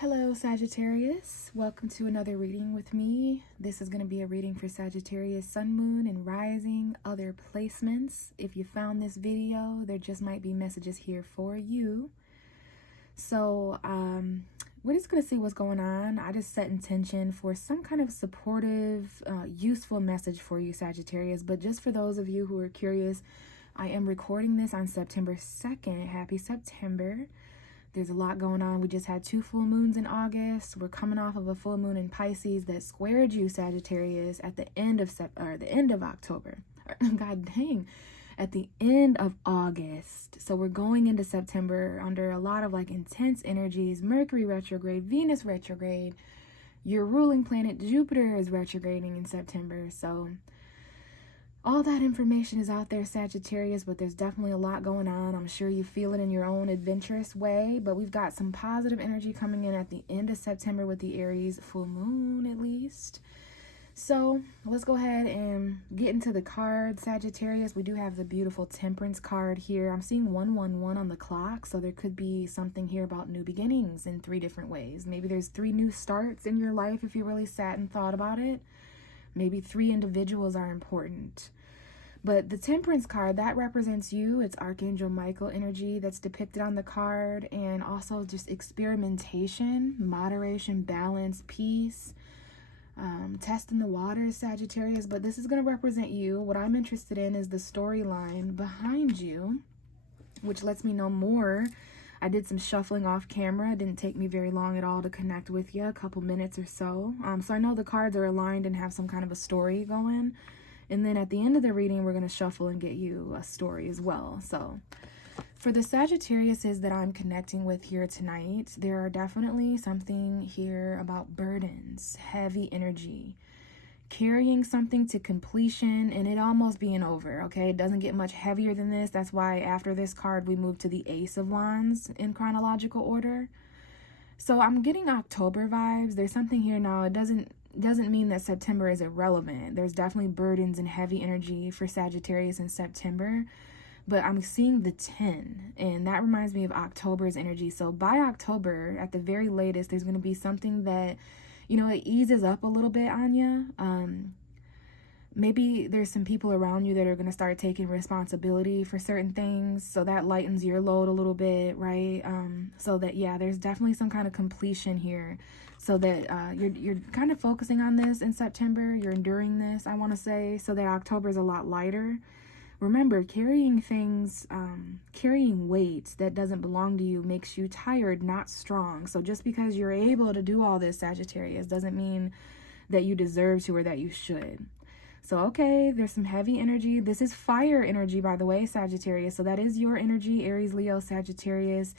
Hello, Sagittarius. Welcome to another reading with me. This is going to be a reading for Sagittarius, Sun, Moon, and Rising, other placements. If you found this video, there just might be messages here for you. So, we're just going to see what's going on. I just set intention for some kind of supportive, useful message for you, Sagittarius. But just for those of you who are curious, I am recording this on September 2nd. Happy September. There's a lot going on. We just had 2 full moons in August. We're coming off of a full moon in Pisces that squared you, Sagittarius, at the end of October. God dang, at the end of August. So we're going into September under a lot of like intense energies. Mercury retrograde, Venus retrograde. Your ruling planet Jupiter is retrograding in September. So all that information is out there, Sagittarius, but there's definitely a lot going on. I'm sure you feel it in your own adventurous way, but we've got some positive energy coming in at the end of September with the Aries full moon, at least. So let's go ahead and get into the card, Sagittarius. We do have the beautiful Temperance card here. I'm seeing 111 on the clock, so there could be something here about new beginnings in 3 different ways. Maybe there's 3 new starts in your life if you really sat and thought about it. Maybe 3 individuals are important. But the Temperance card, that represents you. It's Archangel Michael energy that's depicted on the card. And also just experimentation, moderation, balance, peace, testing the waters, Sagittarius. But this is going to represent you. What I'm interested in is the storyline behind you, which lets me know more. I did some shuffling off camera. It didn't take me very long at all to connect with you, a couple minutes or so. So I know the cards are aligned and have some kind of a story going. And then at the end of the reading, we're going to shuffle and get you a story as well. So for the Sagittariuses that I'm connecting with here tonight, there are definitely something here about burdens, heavy energy, carrying something to completion and it almost being over, okay? It doesn't get much heavier than this. That's why after this card, we move to the Ace of Wands in chronological order. So I'm getting October vibes. There's something here now. It doesn't mean that September is irrelevant. There's definitely burdens and heavy energy for Sagittarius in September. But I'm seeing the 10, and that reminds me of October's energy. So by October, at the very latest, there's going to be something that, you know, it eases up a little bit on you. Maybe there's some people around you that are going to start taking responsibility for certain things. So that lightens your load a little bit, right? So that, yeah, there's definitely some kind of completion here. So that you're kind of focusing on this in September. You're enduring this, I want to say, so that October is a lot lighter. Remember, carrying things, carrying weight that doesn't belong to you makes you tired, not strong. So just because you're able to do all this, Sagittarius, doesn't mean that you deserve to or that you should. So, okay, there's some heavy energy. This is fire energy, by the way, Sagittarius. So that is your energy, Aries, Leo, Sagittarius.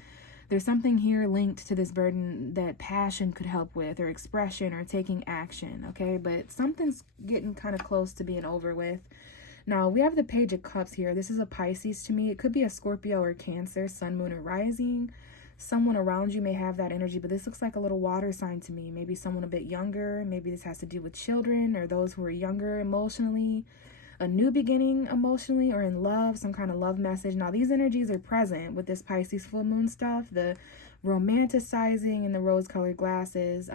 There's something here linked to this burden that passion could help with, or expression, or taking action, okay? But something's getting kind of close to being over with. Now, we have the Page of Cups here. This is a Pisces to me. It could be a Scorpio or Cancer, Sun, Moon, or Rising. Someone around you may have that energy, but this looks like a little water sign to me. Maybe someone a bit younger. Maybe this has to do with children or those who are younger emotionally. A new beginning emotionally or in love, some kind of love message. Now, these energies are present with this Pisces full moon stuff, the romanticizing and the rose-colored glasses.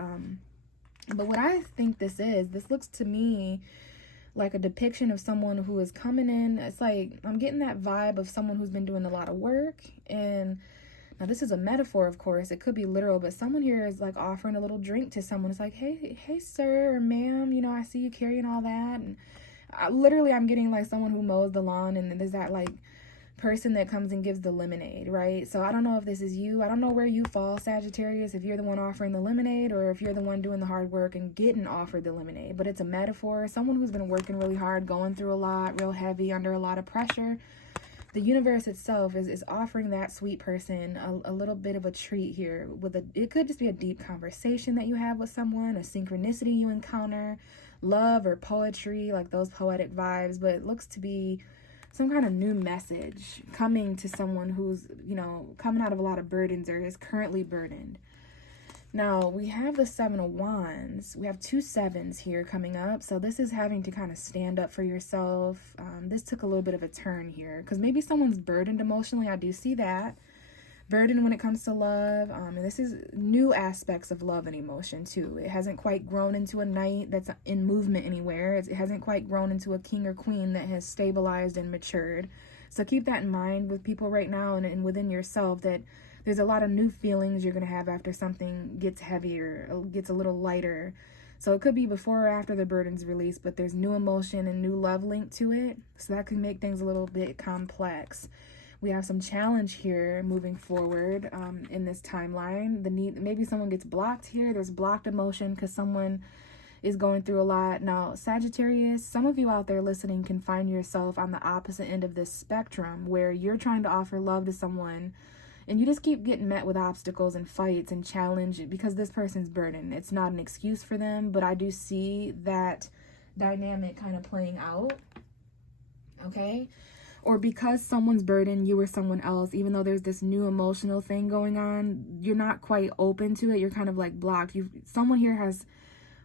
But what I think this looks to me like a depiction of someone who is coming in. It's like I'm getting that vibe of someone who's been doing a lot of work. And now this is a metaphor, of course. It could be literal, but someone here is like offering a little drink to someone. It's like, hey, sir or ma'am, you know, I see you carrying all that. And literally, I'm getting like someone who mows the lawn, and there's that like person that comes and gives the lemonade, right? So I don't know if this is you. I don't know where you fall, Sagittarius, if you're the one offering the lemonade or if you're the one doing the hard work and getting offered the lemonade. But it's a metaphor. Someone who's been working really hard, going through a lot, real heavy, under a lot of pressure. The universe itself is offering that sweet person a little bit of a treat here. It could just be a deep conversation that you have with someone, a synchronicity you encounter, love or poetry, like those poetic vibes. But it looks to be some kind of new message coming to someone who's, you know, coming out of a lot of burdens or is currently burdened. Now, we have the 7 of Wands. We have 2 sevens here coming up. So this is having to kind of stand up for yourself. This took a little bit of a turn here because maybe someone's burdened emotionally. I do see that. Burden when it comes to love. And this is new aspects of love and emotion too. It hasn't quite grown into a knight that's in movement anywhere. It hasn't quite grown into a king or queen that has stabilized and matured. So keep that in mind with people right now, and within yourself, that there's a lot of new feelings you're going to have after something gets heavier, gets a little lighter. So it could be before or after the burden's released, but there's new emotion and new love linked to it. So that can make things a little bit complex. We have some challenge here moving forward in this timeline. Maybe someone gets blocked here. There's blocked emotion because someone is going through a lot. Now, Sagittarius, some of you out there listening can find yourself on the opposite end of this spectrum where you're trying to offer love to someone and you just keep getting met with obstacles and fights and challenge because this person's burdened. It's not an excuse for them, but I do see that dynamic kind of playing out. Okay? Or because someone's burdened, you or someone else, even though there's this new emotional thing going on, you're not quite open to it. You're kind of like blocked. Someone here has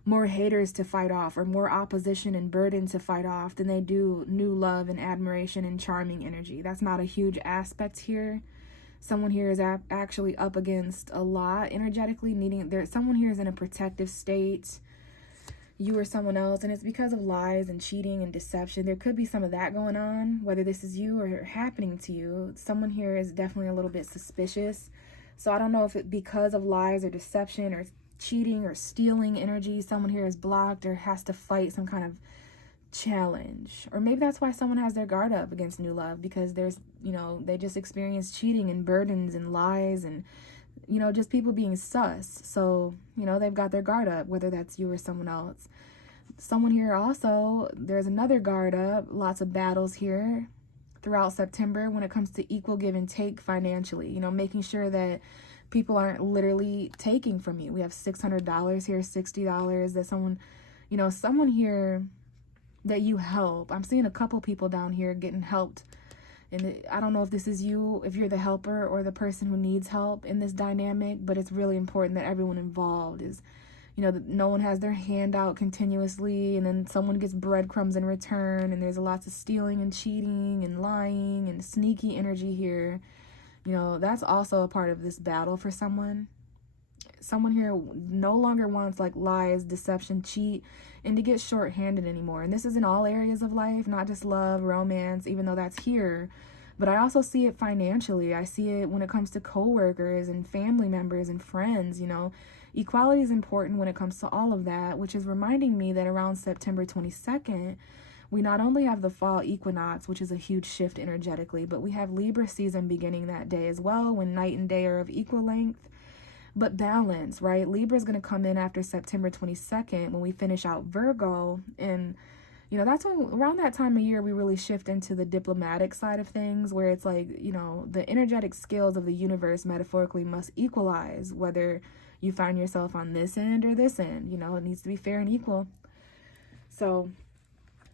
more haters to fight off, or more opposition and burden to fight off than they do new love and admiration and charming energy. That's not a huge aspect here. Someone here is actually up against a lot energetically, someone here is in a protective state, you or someone else, and it's because of lies and cheating and deception. There could be some of that going on, whether this is you or happening to you. Someone here is definitely a little bit suspicious. So I don't know if it's because of lies or deception or cheating or stealing energy. Someone here is blocked or has to fight some kind of challenge. Or maybe that's why someone has their guard up against new love, because there's, they just experienced cheating and burdens and lies and just people being sus. So, they've got their guard up, whether that's you or someone else. Someone here also, there's another guard up, lots of battles here throughout September when it comes to equal give and take financially, making sure that people aren't literally taking from you. We have $600 here, $60 that someone here that you help. I'm seeing a couple people down here getting helped. And I don't know if this is you, if you're the helper or the person who needs help in this dynamic, but it's really important that everyone involved is, no one has their hand out continuously and then someone gets breadcrumbs in return, and there's lots of stealing and cheating and lying and sneaky energy here. That's also a part of this battle for someone. Someone here no longer wants lies, deception, cheat, and to get short-handed anymore. And this is in all areas of life, not just love, romance, even though that's here. But I also see it financially. I see it when it comes to coworkers and family members and friends. Equality is important when it comes to all of that, which is reminding me that around September 22nd, we not only have the fall equinox, which is a huge shift energetically, but we have Libra season beginning that day as well, when night and day are of equal length. But balance, right? Libra is going to come in after September 22nd when we finish out Virgo. And, that's when, around that time of year, we really shift into the diplomatic side of things, where it's the energetic scales of the universe metaphorically must equalize, whether you find yourself on this end or this end. It needs to be fair and equal. So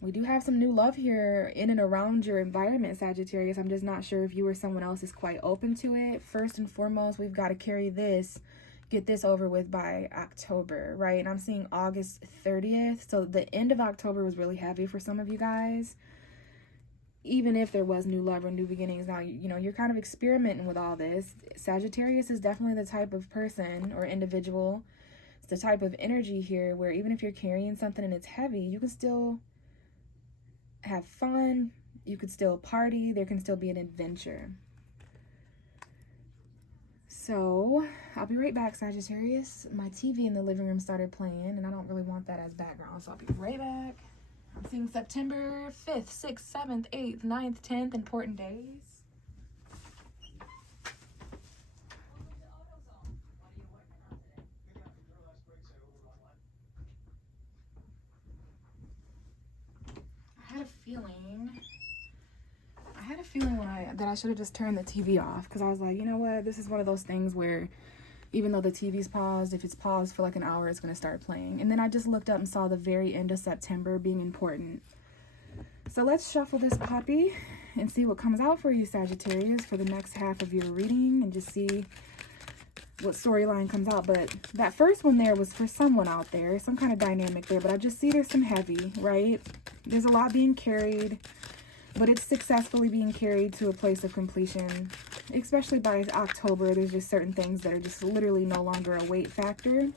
we do have some new love here in and around your environment, Sagittarius. I'm just not sure if you or someone else is quite open to it. First and foremost, we've got to get this over with by October, right? And I'm seeing August 30th. So the end of October was really heavy for some of you guys. Even if there was new love or new beginnings, now, you're kind of experimenting with all this. Sagittarius is definitely the type of person or individual. It's the type of energy here where even if you're carrying something and it's heavy, you can still have fun, you could still party, there can still be an adventure. So I'll be right back, Sagittarius. My TV in the living room started playing and I don't really want that as background, so I'll be right back. I'm seeing September 5th, 6th, 7th, 8th, 9th, 10th, important days. I had a feeling that I should have just turned the TV off, because I was like, you know what, this is one of those things where even though the TV's paused, if it's paused for an hour, it's going to start playing. And then I just looked up and saw the very end of September being important. So let's shuffle this puppy and see what comes out for you, Sagittarius, for the next half of your reading, and just see what storyline comes out. But that first one there was for someone out there, some kind of dynamic there, but I just see there's some heavy, right? There's a lot being carried, but it's successfully being carried to a place of completion. especially by October, there's just certain things that are just literally no longer a weight factor.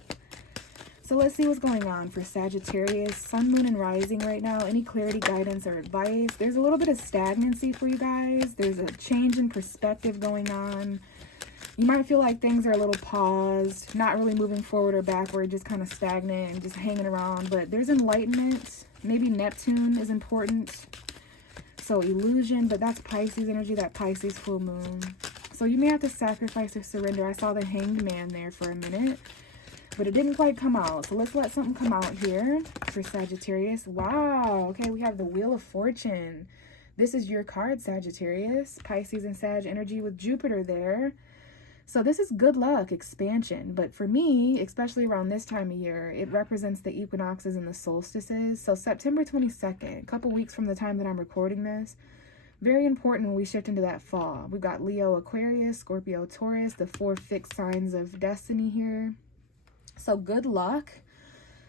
So let's see what's going on for Sagittarius, Sun, Moon, and Rising right now. Any clarity, guidance, or advice? There's a little bit of stagnancy for you guys. There's a change in perspective going on. You might feel like things are a little paused, not really moving forward or backward, just kind of stagnant and just hanging around. But there's enlightenment. Maybe Neptune is important. So illusion, but that's Pisces energy, that Pisces full moon. So you may have to sacrifice or surrender. I saw the Hanged Man there for a minute, but it didn't quite come out. So let's let something come out here for Sagittarius. Wow. Okay, we have the Wheel of Fortune. This is your card, Sagittarius. Pisces and Sag energy with Jupiter there. So this is good luck, expansion. But for me, especially around this time of year, it represents the equinoxes and the solstices. So September 22nd, a couple weeks from the time that I'm recording this, very important when we shift into that fall. We've got Leo, Aquarius, Scorpio, Taurus, the 4 fixed signs of destiny here. So good luck,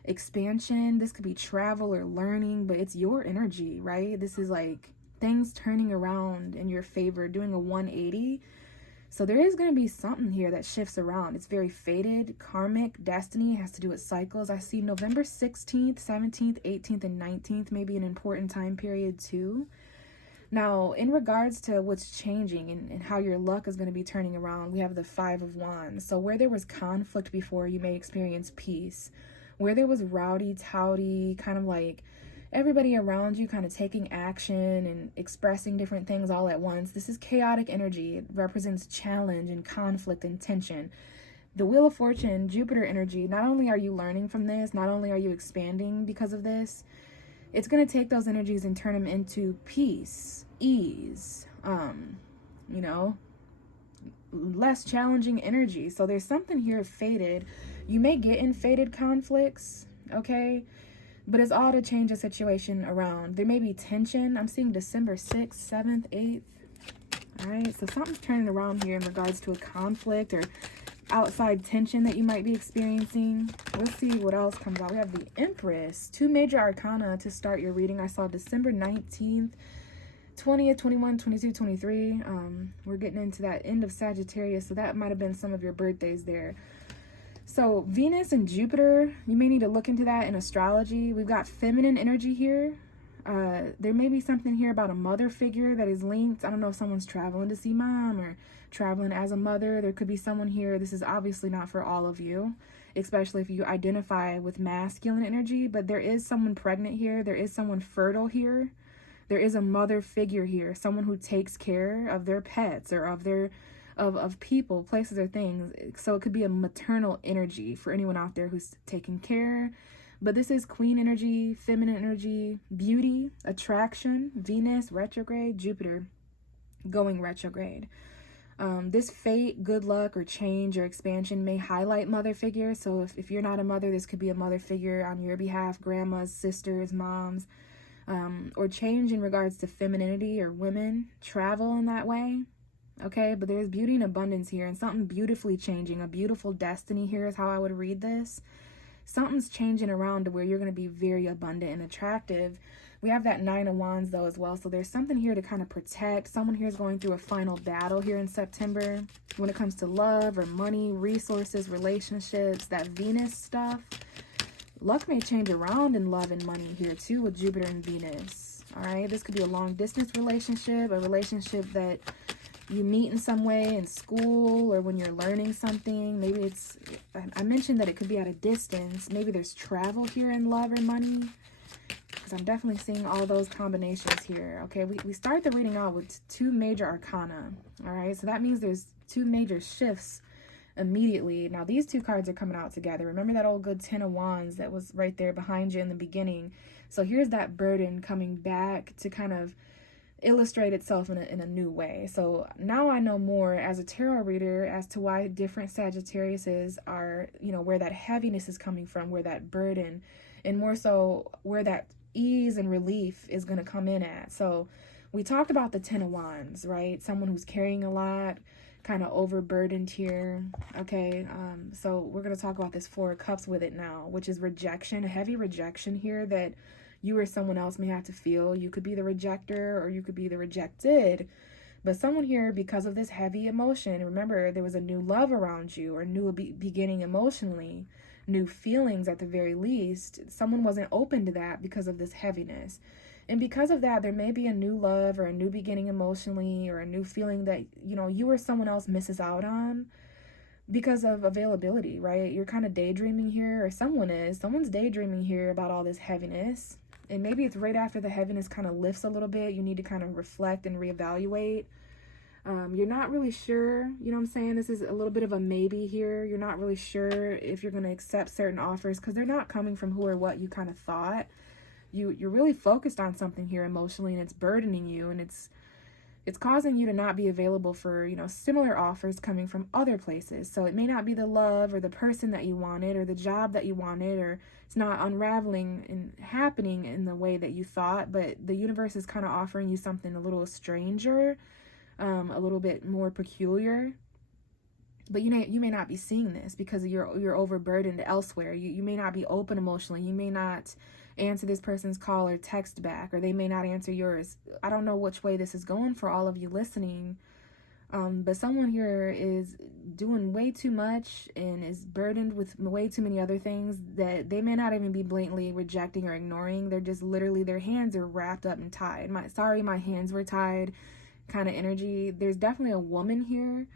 expansion. This could be travel or learning, but it's your energy, right? This is like things turning around in your favor, doing a 180. So there is going to be something here that shifts around. It's very fated, karmic, destiny. It has to do with cycles. I see November 16th, 17th, 18th, and 19th may be an important time period too. Now, in regards to what's changing and how your luck is going to be turning around, we have the 5 of Wands. So where there was conflict before, you may experience peace. Where there was rowdy, touty, kind of like everybody around you kind of taking action and expressing different things all at once, this is chaotic energy. It represents challenge and conflict and tension. The Wheel of Fortune, Jupiter energy, not only are you learning from this, not only are you expanding because of this, it's going to take those energies and turn them into peace, ease, you know, less challenging energy. So there's something here fated. You may get in fated conflicts, okay? But it's all to change the situation around. There may be tension. I'm seeing December 6th, 7th, 8th. All right, so something's turning around here in regards to a conflict or outside tension that you might be experiencing. Let's see what else comes out. We have the Empress, 2 major arcana to start your reading. I saw December 19th, 20th, 21, 22, 23. We're getting into that end of Sagittarius, so that might have been some of your birthdays there. So Venus and Jupiter, you may need to look into that in astrology. We've got feminine energy here. There may be something here about a mother figure that is linked. I don't know if someone's traveling to see mom or traveling as a mother. There could be someone here. This is obviously not for all of you, especially if you identify with masculine energy, but there is someone pregnant here. There is someone fertile here. There is a mother figure here, someone who takes care of their pets or of their of people, places, or things. So it could be a maternal energy for anyone out there who's taking care. But this is queen energy, feminine energy, beauty, attraction, Venus retrograde, Jupiter going retrograde. This fate, good luck, or change or expansion may highlight mother figures. So if you're not a mother, this could be a mother figure on your behalf, grandmas, sisters, moms, or change in regards to femininity or women, travel in that way. Okay, but there's beauty and abundance here and something beautifully changing. A beautiful destiny here is how I would read this. Something's changing around to where you're going to be very abundant and attractive. We have that 9 of Wands though as well. So there's something here to kind of protect. Someone here is going through a final battle here in September when it comes to love or money, resources, relationships, that Venus stuff. Luck may change around in love and money here too with Jupiter and Venus. All right, this could be a long distance relationship, a relationship that you meet in some way in school or when you're learning something. Maybe it's, I mentioned that it could be at a distance. Maybe there's travel here in love or money, because I'm definitely seeing all those combinations here. Okay, we start the reading out with 2 major arcana. All right, so that means there's 2 major shifts immediately. Now these 2 cards are coming out together. Remember that old good 10 of Wands that was right there behind you in the beginning? So here's that burden coming back to kind of illustrate itself in a new way. So now I know more as a tarot reader as to why different Sagittariuses are, you know, where that heaviness is coming from, where that burden, and more so where that ease and relief is going to come in at. So we talked about the 10 of Wands, right? Someone who's carrying a lot, kind of overburdened here. Okay, so we're going to talk about this 4 of Cups with it now, which is rejection, a heavy rejection here that you or someone else may have to feel. You could be the rejector or you could be the rejected, But someone here, because of this heavy emotion, remember there was a new love around you, or new beginning emotionally, new feelings at the very least. Someone wasn't open to that because of this heaviness. And because of that, there may be a new love or a new beginning emotionally, or a new feeling that, you know, you or someone else misses out on because of availability, right? You're kind of daydreaming here, or someone's daydreaming here about all this heaviness. And maybe it's right after the heaviness kind of lifts a little bit. You need to kind of reflect and reevaluate. You're not really sure, you know what I'm saying? This is a little bit of a maybe here. You're not really sure if you're going to accept certain offers because they're not coming from who or what you kind of thought. You're really focused on something here emotionally, and it's burdening you, and it's causing you to not be available for, you know, similar offers coming from other places. So it may not be the love or the person that you wanted or the job that you wanted, or it's not unraveling and happening in the way that you thought, but the universe is kind of offering you something a little stranger, a little bit more peculiar. But you may not be seeing this because you're overburdened elsewhere. You may not be open emotionally. You may not answer this person's call or text back, or they may not answer yours. I don't know which way this is going for all of you listening, but someone here is doing way too much and is burdened with way too many other things that they may not even be blatantly rejecting or ignoring. They're just literally, their hands are wrapped up and tied. My hands were tied kind of energy. There's definitely a woman here.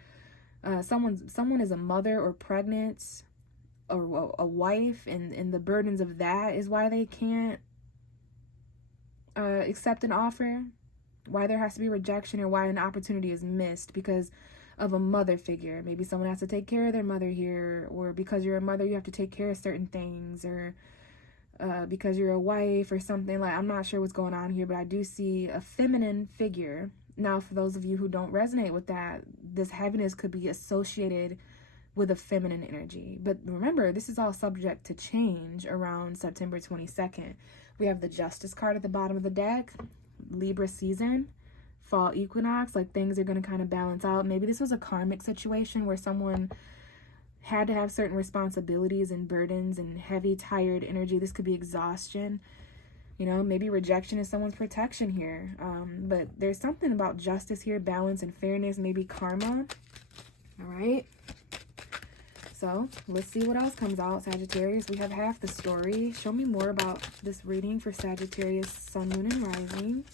Someone is a mother or pregnant, or a wife, and the burdens of that is why they can't accept an offer, why there has to be rejection, or why an opportunity is missed because of a mother figure. Maybe someone has to take care of their mother here, or because you're a mother you have to take care of certain things, or because you're a wife or something. Like, I'm not sure what's going on here, but I do see a feminine figure. Now, for those of you who don't resonate with that, this heaviness could be associated with a feminine energy. But remember, this is all subject to change around September 22nd. We have the Justice card at the bottom of the deck, Libra season, fall equinox, like things are going to kind of balance out. Maybe this was a karmic situation where someone had to have certain responsibilities and burdens and heavy, tired energy. This could be exhaustion. You know, maybe rejection is someone's protection here. But there's something about justice here, balance and fairness, maybe karma. All right. So let's see what else comes out, Sagittarius. We have half the story. Show me more about this reading for Sagittarius, Sun, Moon, and Rising.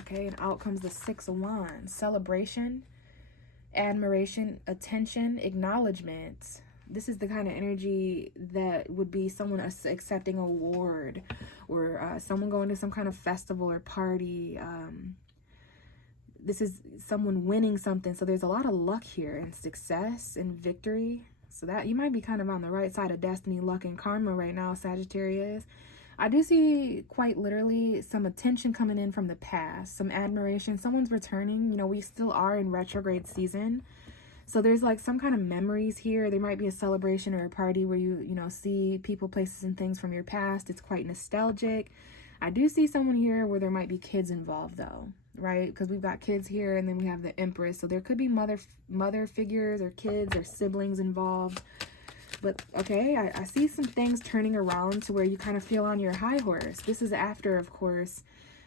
Okay, and out comes the Six of Wands. Celebration, admiration, attention, acknowledgement. This is the kind of energy that would be someone accepting an award, or someone going to some kind of festival or party. This is someone winning something. So there's a lot of luck here, and success and victory. So that you might be kind of on the right side of destiny, luck, and karma right now, Sagittarius. I do see quite literally some attention coming in from the past, some admiration. Someone's returning. You know, we still are in retrograde season. So there's like some kind of memories here. There might be a celebration or a party where you know, see people, places, and things from your past. It's quite nostalgic. I do see someone here where there might be kids involved though, right? Because we've got kids here, and then we have the Empress. So there could be mother figures or kids or siblings involved. But okay, I see some things turning around to where you kind of feel on your high horse. This is after, of course,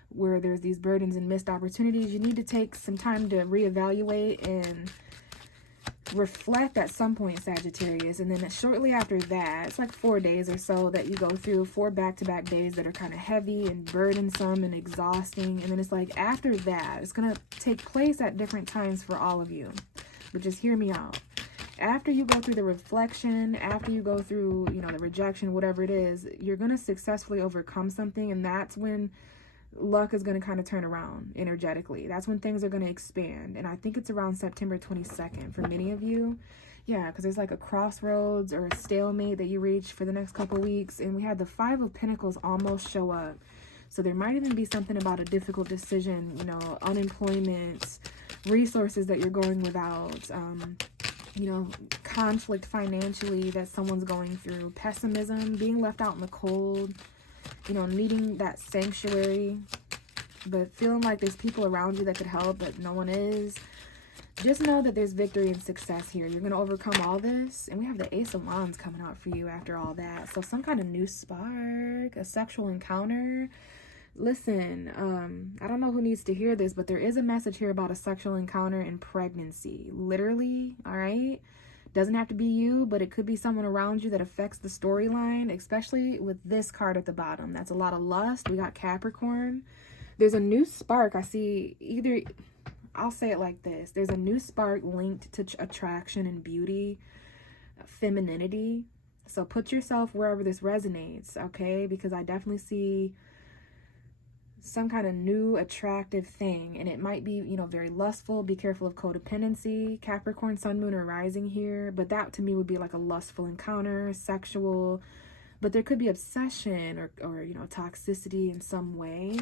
where there's these burdens and missed opportunities. You need to take some time to reevaluate and reflect at some point, Sagittarius. And then shortly after that, it's like 4 days or so that you go through, 4 back-to-back days that are kind of heavy and burdensome and exhausting. And then it's like after that, it's going to take place at different times for all of you. But just hear me out. After you go through the reflection, after you go through, you know, the rejection, whatever it is, you're going to successfully overcome something. And that's when luck is going to kind of turn around energetically. That's when things are going to expand. And I think it's around September 22nd for many of you. Yeah, because there's like a crossroads or a stalemate that you reach for the next couple weeks. And we had the Five of Pentacles almost show up. So there might even be something about a difficult decision, you know, unemployment, resources that you're going without, you know, conflict financially that someone's going through, pessimism, being left out in the cold, you know, needing that sanctuary, but feeling like there's people around you that could help, but no one is. Just know that there's victory and success here. You're going to overcome all this. And we have the Ace of Wands coming out for you after all that. So some kind of new spark, a sexual encounter. Listen, I don't know who needs to hear this, but there is a message here about a sexual encounter and pregnancy. Literally, all right? Doesn't have to be you, but it could be someone around you that affects the storyline, especially with this card at the bottom. That's a lot of lust. We got Capricorn. There's a new spark. I see either, I'll say it like this. There's a new spark linked to attraction and beauty, femininity. So put yourself wherever this resonates, okay? Because I definitely see some kind of new attractive thing, and it might be, you know, very lustful. Be careful of codependency. Capricorn, sun, moon, or rising here, but that to me would be like a lustful encounter, sexual, but there could be obsession or you know, toxicity in some way.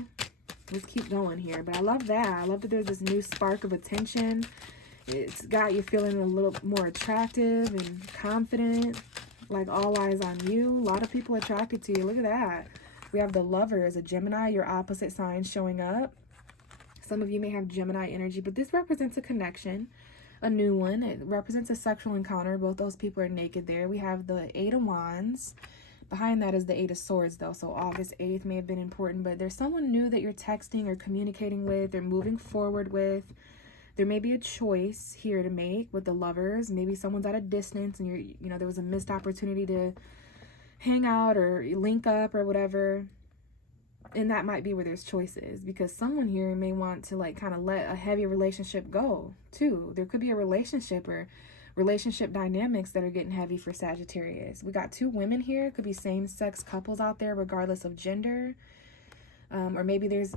Let's keep going here. But I love that. I love that there's this new spark of attention. It's got you feeling a little more attractive and confident, like all eyes on you. A lot of people attracted to you. Look at that. We have the Lovers, a Gemini, your opposite sign showing up. Some of you may have Gemini energy, but this represents a connection, a new one. It represents a sexual encounter. Both those people are naked there. We have the Eight of Wands. Behind that is the Eight of Swords, though, so August 8th may have been important, but there's someone new that you're texting or communicating with or moving forward with. There may be a choice here to make with the Lovers. Maybe someone's at a distance and you know, there was a missed opportunity to hang out or link up or whatever, and that might be where there's choices, because someone here may want to like kind of let a heavy relationship go too. There could be a relationship or relationship dynamics that are getting heavy for Sagittarius. We got two women here. Could be same-sex couples out there regardless of gender, or maybe there's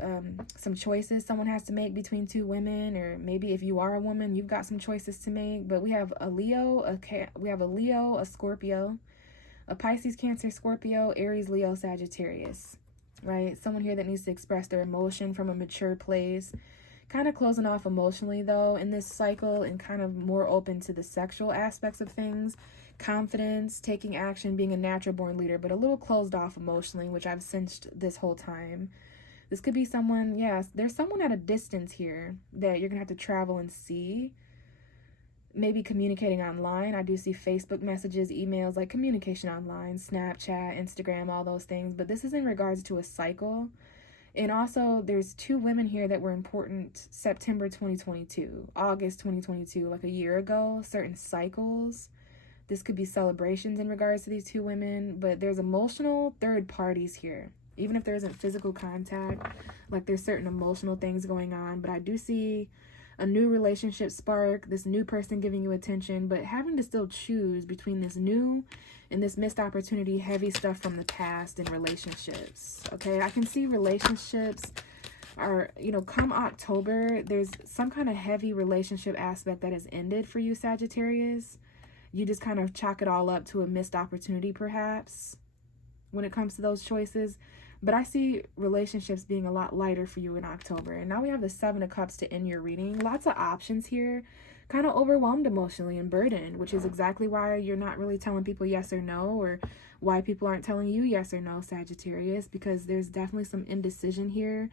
some choices someone has to make between two women, or maybe if you are a woman, you've got some choices to make. But we have a Leo, a Scorpio, a Pisces, Cancer, Scorpio, Aries, Leo, Sagittarius, right? Someone here that needs to express their emotion from a mature place, kind of closing off emotionally, though, in this cycle, and kind of more open to the sexual aspects of things. Confidence, taking action, being a natural born leader, but a little closed off emotionally, which I've sensed this whole time. This could be someone, yes, there's someone at a distance here that you're going to have to travel and see. Maybe communicating online. I do see Facebook messages, emails, like communication online, Snapchat, Instagram, all those things. But this is in regards to a cycle. And also, there's two women here that were important September 2022, August 2022, like a year ago, certain cycles. This could be celebrations in regards to these two women, but there's emotional third parties here. Even if there isn't physical contact, like there's certain emotional things going on. But I do see a new relationship spark, this new person giving you attention, but having to still choose between this new and this missed opportunity, heavy stuff from the past in relationships. Okay, I can see relationships are, you know, come October, there's some kind of heavy relationship aspect that has ended for you, Sagittarius. You just kind of chalk it all up to a missed opportunity, perhaps, when it comes to those choices. But I see relationships being a lot lighter for you in October. And now we have the Seven of Cups to end your reading. Lots of options here. Kind of overwhelmed emotionally and burdened, which is exactly why you're not really telling people yes or no, or why people aren't telling you yes or no, Sagittarius, because there's definitely some indecision here,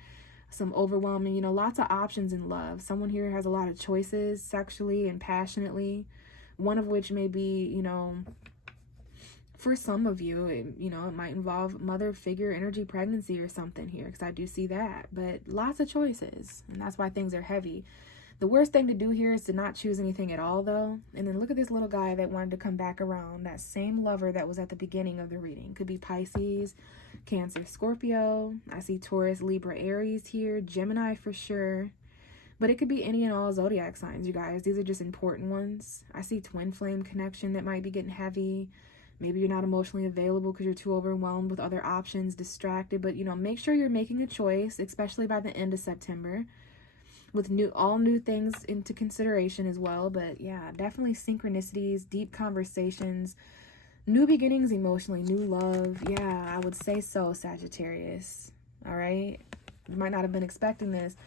some overwhelming, you know, lots of options in love. Someone here has a lot of choices sexually and passionately, one of which may be, you know, for some of you, you know, it might involve mother figure energy, pregnancy or something here, because I do see that. But lots of choices, and that's why things are heavy. The worst thing to do here is to not choose anything at all, though. And then look at this little guy that wanted to come back around. That same lover that was at the beginning of the reading. Could be Pisces, Cancer, Scorpio. I see Taurus, Libra, Aries here. Gemini for sure. But it could be any and all zodiac signs, you guys. These are just important ones. I see twin flame connection that might be getting heavy. Maybe you're not emotionally available because you're too overwhelmed with other options, distracted. But, you know, make sure you're making a choice, especially by the end of September, with all new things into consideration as well. But yeah, definitely synchronicities, deep conversations, new beginnings emotionally, new love. Yeah, I would say so, Sagittarius. All right. You might not have been expecting this,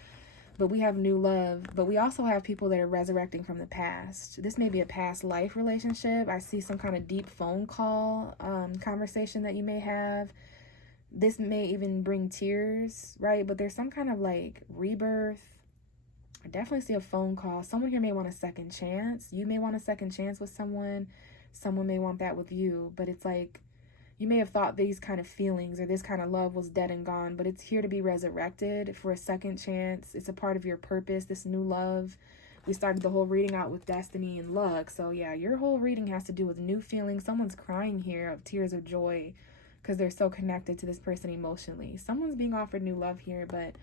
but we have new love. But we also have people that are resurrecting from the past. This may be a past life relationship. I see some kind of deep phone call conversation that you may have. This may even bring tears, right? But there's some kind of like rebirth. I definitely see a phone call. Someone here may want a second chance. You may want a second chance with someone. Someone may want that with you. But it's like you may have thought these kind of feelings or this kind of love was dead and gone, but it's here to be resurrected for a second chance. It's a part of your purpose, this new love. We started the whole reading out with destiny and luck. So yeah, your whole reading has to do with new feelings. Someone's crying here of tears of joy because they're so connected to this person emotionally. Someone's being offered new love here, but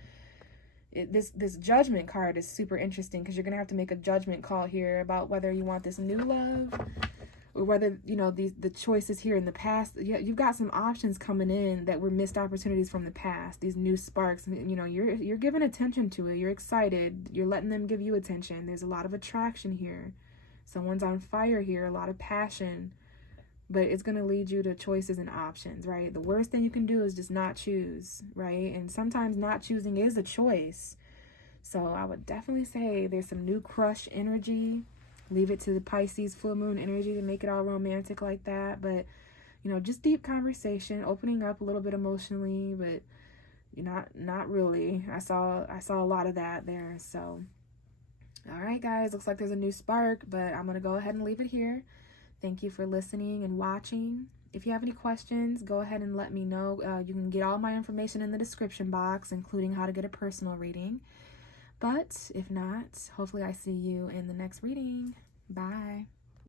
this judgment card is super interesting because you're going to have to make a judgment call here about whether you want this new love or whether, you know, the choices here in the past. You've got some options coming in that were missed opportunities from the past, these new sparks. You know, you're giving attention to it. You're excited. You're letting them give you attention. There's a lot of attraction here. Someone's on fire here, a lot of passion. But it's going to lead you to choices and options, right? The worst thing you can do is just not choose, right? And sometimes not choosing is a choice. So I would definitely say there's some new crush energy. Leave it to the Pisces full moon energy to make it all romantic like that. But, you know, just deep conversation, opening up a little bit emotionally, but not really. I saw a lot of that there. So, all right, guys, looks like there's a new spark, but I'm going to go ahead and leave it here. Thank you for listening and watching. If you have any questions, go ahead and let me know. You can get all my information in the description box, including how to get a personal reading. But if not, hopefully I see you in the next reading. Bye.